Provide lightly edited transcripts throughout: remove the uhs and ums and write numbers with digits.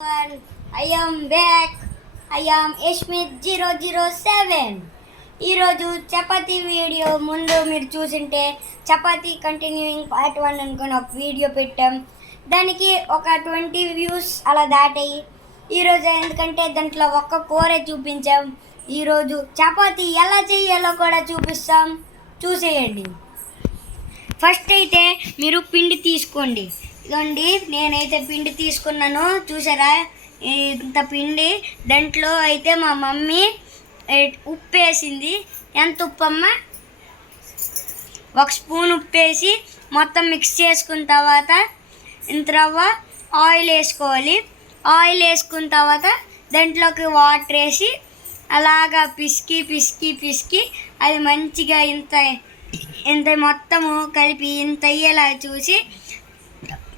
everyone. I am back. I am Ishmit007. ఈరోజు chapati video ముందు మీరు చూసింటే చపాతీ కంటిన్యూయింగ్ పార్ట్ 1 అనుకుని ఒక వీడియో పెట్టాం. దానికి ఒక 20 వ్యూస్ అలా దాటాయి. ఈరోజు ఎందుకంటే దాంట్లో ఒక్క కూరే చూపించాం. ఈరోజు చపాతీ ఎలా చేయాలో కూడా చూపిస్తాం, చూసేయండి. ఫస్ట్ అయితే మీరు పిండి తీసుకోండి. ఇదండి నేనైతే పిండి తీసుకున్నాను, చూసారా ఇంత పిండి. దాంట్లో అయితే మా మమ్మీ ఉప్పు వేసింది. ఎంత ఉప్పు అమ్మ? 1 స్పూన్ ఉప్పు వేసి మొత్తం మిక్స్ చేసుకున్న తర్వాత ఇంత ఆయిల్ వేసుకోవాలి. ఆయిల్ వేసుకున్న తర్వాత దాంట్లోకి వాటర్ వేసి అలాగా పిసికి పిసికి పిసికి అది మంచిగా ఇంత మొత్తము కలిపి ఇంత అయ్యేలా చూసి,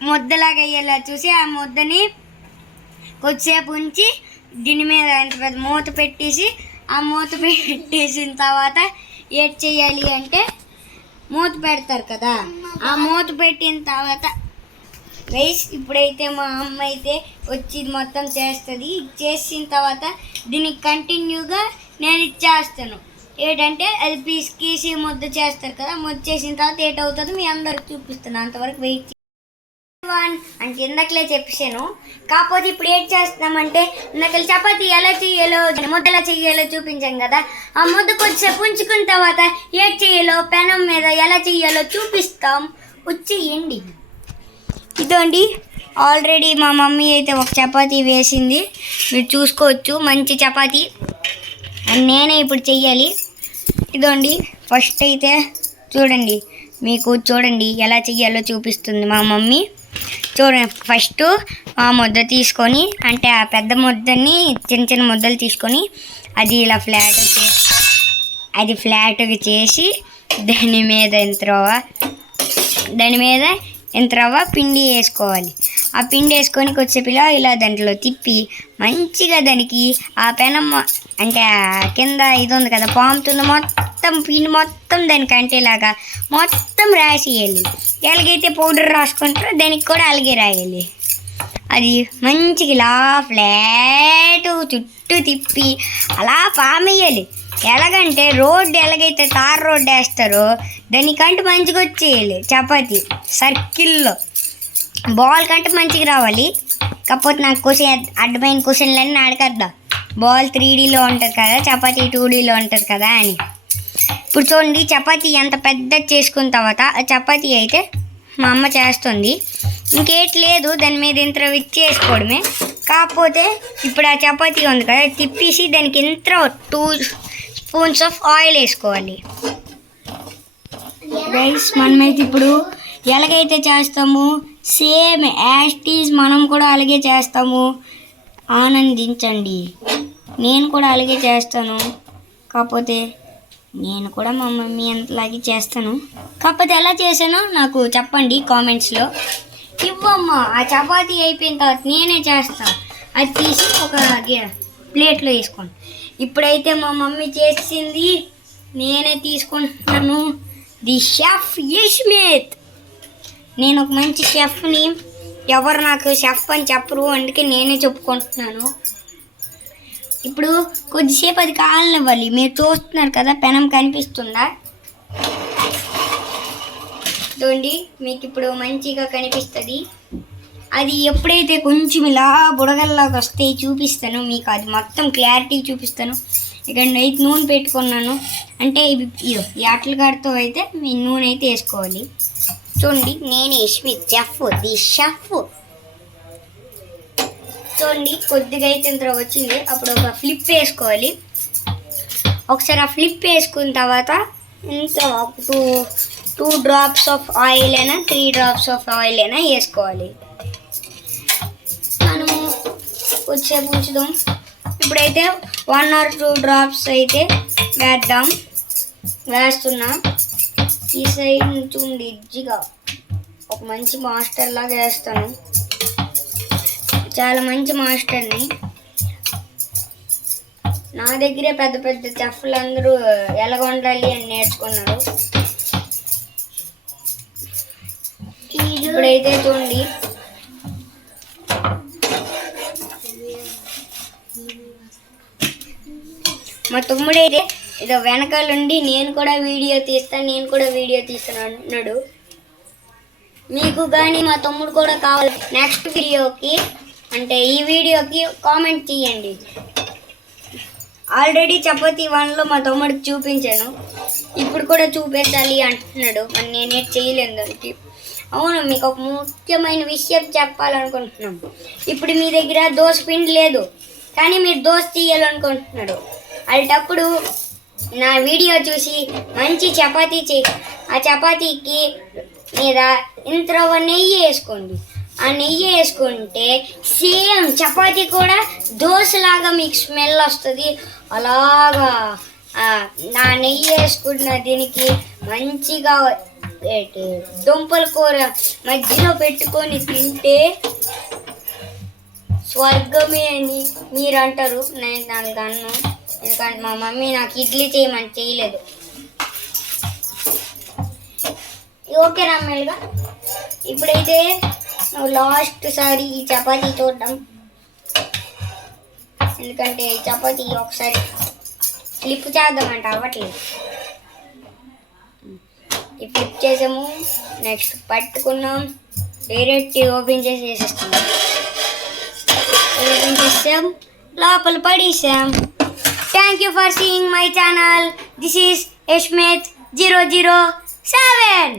ముద్దలాగా అయ్యేలా చూసి ఆ ముద్దని కొద్దిసేపు ఉంచి దీని మీద ఇంత పెద్ద మూత పెట్టేసి, ఆ మూత పెట్టేసిన తర్వాత ఏం చేయాలి అంటే మూత పెడతారు కదా, ఆ మూత పెట్టిన తర్వాత రైస్ ఇప్పుడైతే మా అమ్మ అయితే వచ్చి మొత్తం చేస్తుంది. చేసిన తర్వాత దీనికి కంటిన్యూగా నేను ఇచ్చేస్తాను. ఏంటంటే అది పీసి ముద్ద చేస్తారు కదా, ముద్ద చేసిన తర్వాత ఏటవుతుందో మీ అందరికి చూపిస్తాను. అంతవరకు వెయిట్ అంటే ఇందాకలే చెప్పేసాను. కాకపోతే ఇప్పుడు ఏం చేస్తున్నామంటే ఇందాక చపాతీ ఎలా చెయ్యాలో, ముద్ద ఎలా చెయ్యాలో చూపించాం కదా. ఆ ముద్ద కొద్దిసేపు ఉంచుకున్న తర్వాత ఏం చెయ్యాలో పెనం మీద ఎలా చెయ్యాలో చూపిస్తాం, వచ్చేయండి. ఇదండి ఆల్రెడీ మా మమ్మీ అయితే ఒక చపాతీ వేసింది, మీరు చూసుకోవచ్చు. మంచి చపాతీ నేనే ఇప్పుడు చెయ్యాలి. ఇదండి ఫస్ట్ అయితే చూడండి, మీకు చూడండి ఎలా చెయ్యాలో చూపిస్తుంది మా మమ్మీ. చూడండి, ఫస్ట్ ఆ ముద్ద తీసుకొని, అంటే ఆ పెద్ద ముద్దని చిన్న చిన్న ముద్దలు తీసుకొని అది ఇలా ఫ్లాట్గా చేసి దాని మీద ఎంత రవ్వ పిండి వేసుకోవాలి. ఆ పిండి వేసుకొని కొద్దిసేపు ఇలా దాంట్లో తిప్పి మంచిగా దానికి ఆ పెనం అంటే కింద ఇది ఉంది కదా పాముతుంది, మొత్తం పిండి మొత్తం దానికి అంటేలాగా మొత్తం రాసేయాలి. ఎలాగైతే పౌడర్ రాసుకుంటారో దానికి కూడా అలాగే రాయాలి. అది మంచిగా ఇలా ఫ్లాట్ చుట్టూ తిప్పి అలా పామేయాలి. ఎలాగంటే రోడ్డు ఎలాగైతే తార్ రోడ్డు వేస్తారో దానికంటే మంచిగా వచ్చేయాలి. చపాతీ సర్కిల్లో బాల్ కంటే మంచిగా రావాలి. కాకపోతే నాకు అడ్డమైన క్వశ్చన్లన్నీ అడగద్దా. బాల్ 3Dలో ఉంటుంది కదా, చపాతీ 2Dలో ఉంటుంది కదా అని. ఇప్పుడు చూడండి చపాతీ ఎంత పెద్ద చేసుకున్న తర్వాత ఆ చపాతీ అయితే మా అమ్మ చేస్తుంది. ఇంకేటి లేదు, దాని మీద ఇంత విచ్చేసుకోవడమే. కాకపోతే ఇప్పుడు ఆ చపాతీ ఉంది కదా, తిప్పేసి దానికి ఇంత 2 స్పూన్స్ ఆఫ్ ఆయిల్ వేసుకోవాలి. రైస్ మనమైతే ఇప్పుడు ఎలాగైతే చేస్తాము సేమ్ యాస్టీస్ మనం కూడా అలాగే చేస్తాము. ఆనందించండి, నేను కూడా అలాగే చేస్తాను. కాకపోతే నేను కూడా మా మమ్మీ అంతలాగే చేస్తాను. కాకపోతే ఎలా చేశానో నాకు చెప్పండి కామెంట్స్లో. ఇవ్వమ్మా ఆ చపాతీ అయిపోయిన తర్వాత నేనే చేస్తాను. అది తీసి ఒక ప్లేట్లో వేసుకోండి. ఇప్పుడైతే మా మమ్మీ చేసింది నేనే తీసుకుంటున్నాను. The chef Ishmit. నేను ఒక మంచి షెఫ్ని, ఎవరు నాకు షెఫ్ అని చెప్పరు, అందుకే నేనే చెప్పుకుంటున్నాను. ఇప్పుడు కొద్దిసేపు అది కాలనివ్వాలి. మీరు చూస్తున్నారు కదా పెనం కనిపిస్తుందా? చూడండి మీకు ఇప్పుడు మంచిగా కనిపిస్తుంది. అది ఎప్పుడైతే కొంచెం ఇలా బుడగల్లాగా వస్తే చూపిస్తాను మీకు, అది మొత్తం క్లారిటీ చూపిస్తాను. ఇక్కడ అయితే నూనె పెట్టుకున్నాను, అంటే ఈ ఆటల కాడతో అయితే మీ నూనె అయితే వేసుకోవాలి. చూడండి నేను ఇష్మిత్ చెఫ్, ది షెఫ్. చూడండి కొద్దిగా అయితే ఇంత వచ్చింది. అప్పుడు ఒక ఫ్లిప్ వేసుకోవాలి. ఒకసారి ఆ ఫ్లిప్ వేసుకున్న తర్వాత ఇంత 2 డ్రాప్స్ ఆఫ్ ఆయిల్ అయినా 3 డ్రాప్స్ ఆఫ్ ఆయిల్ అయినా వేసుకోవాలి. మనము కొద్దిసేపు ఉంచుదాం. ఇప్పుడైతే 1 or 2 డ్రాప్స్ అయితే వేస్తున్నా. ఈ సైడ్ నుంచి ఇజ్జిగా ఒక మంచి మాస్టర్ లాగా వేస్తాను. చాలా మంచి మాస్టర్ని. నా దగ్గరే పెద్ద పెద్ద చెఫ్లు అందరూ ఎలాగ వండాలి అని నేర్చుకున్నారు. ఇప్పుడైతే చూడండి మా తమ్ముడైతే ఇదో వెనకాలండి నేను కూడా వీడియో తీస్తాను అన్నాడు. మీకు కానీ మా తమ్ముడు కూడా కావాలి నెక్స్ట్ వీడియోకి అంటే ఈ వీడియోకి కామెంట్ చేయండి. ఆల్రెడీ చపాతీ 1లో మా తమ్ముడికి చూపించాను, ఇప్పుడు కూడా చూపించాలి అంటున్నాడు. మరి నేనే చేయలేను దానికి. అవును, మీకు ఒక ముఖ్యమైన విషయం చెప్పాలనుకుంటున్నాం. ఇప్పుడు మీ దగ్గర దోశ పిండి లేదు కానీ మీరు దోశ తీయాలనుకుంటున్నాడు. అలాంటప్పుడు నా వీడియో చూసి మంచి చపాతీ ఆ చపాతీకి మీద ఇంత నెయ్యి వేసుకోండి. ఆ నెయ్యి వేసుకుంటే సేమ్ చపాతీ కూడా దోశలాగా మీకు స్మెల్ వస్తుంది. అలాగా నా నెయ్యి వేసుకున్న దీనికి మంచిగా దుంపల కూర మధ్యలో పెట్టుకొని తింటే స్వర్గమే అని మీరు అంటారు. నేను దానికి అన్ను, ఎందుకంటే మా మమ్మీ నాకు ఇడ్లీ చేయమని చేయలేదు. ఓకే రామ్మేలుగా, ఇప్పుడైతే నువ్వు లాస్ట్ సారి ఈ చపాతీ చూద్దాం. ఎందుకంటే ఈ చపాతీ ఒకసారి ఫ్లిప్ చేద్దామంట, అవ్వట్లేదు. ఈ ఫ్లిప్ చేసాము, నెక్స్ట్ పట్టుకున్నాం, డైరెక్ట్ ఓపెన్ చేసి వేసేస్తున్నాం. ఓపెన్ చేసాం, లోపల పడేసాం. Thank you for seeing my channel. This is Yashmit 007.